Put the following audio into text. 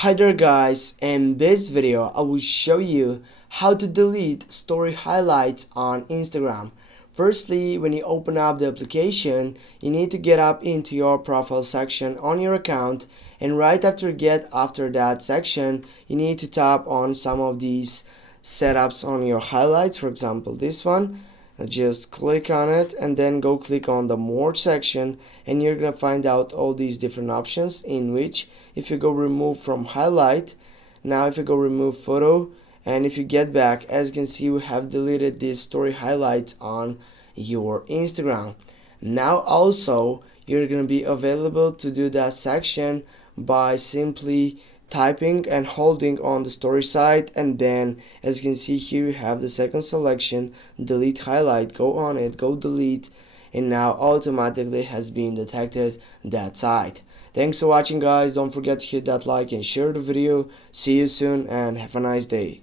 Hi there guys, in this video I will show you how to delete story highlights on Instagram. Firstly, when you open up the application, you need to get up into your profile section on your account, and right after that section, you need to tap on some of these setups on your highlights. For example, this one. Just click on it and then go click on the more section, and you're gonna find out all these different options, in which if you go remove from highlight, now if you go remove photo, and if you get back, as you can see, we have deleted these story highlights on your Instagram. Now also you're gonna be available to do that section by simply typing and holding on the story side, and then as you can see here, you have the second selection, delete highlight. Go on it, go delete, and now automatically has been detected that site. Thanks for watching guys. Don't forget to hit that like and share the video. See you soon and have a nice day.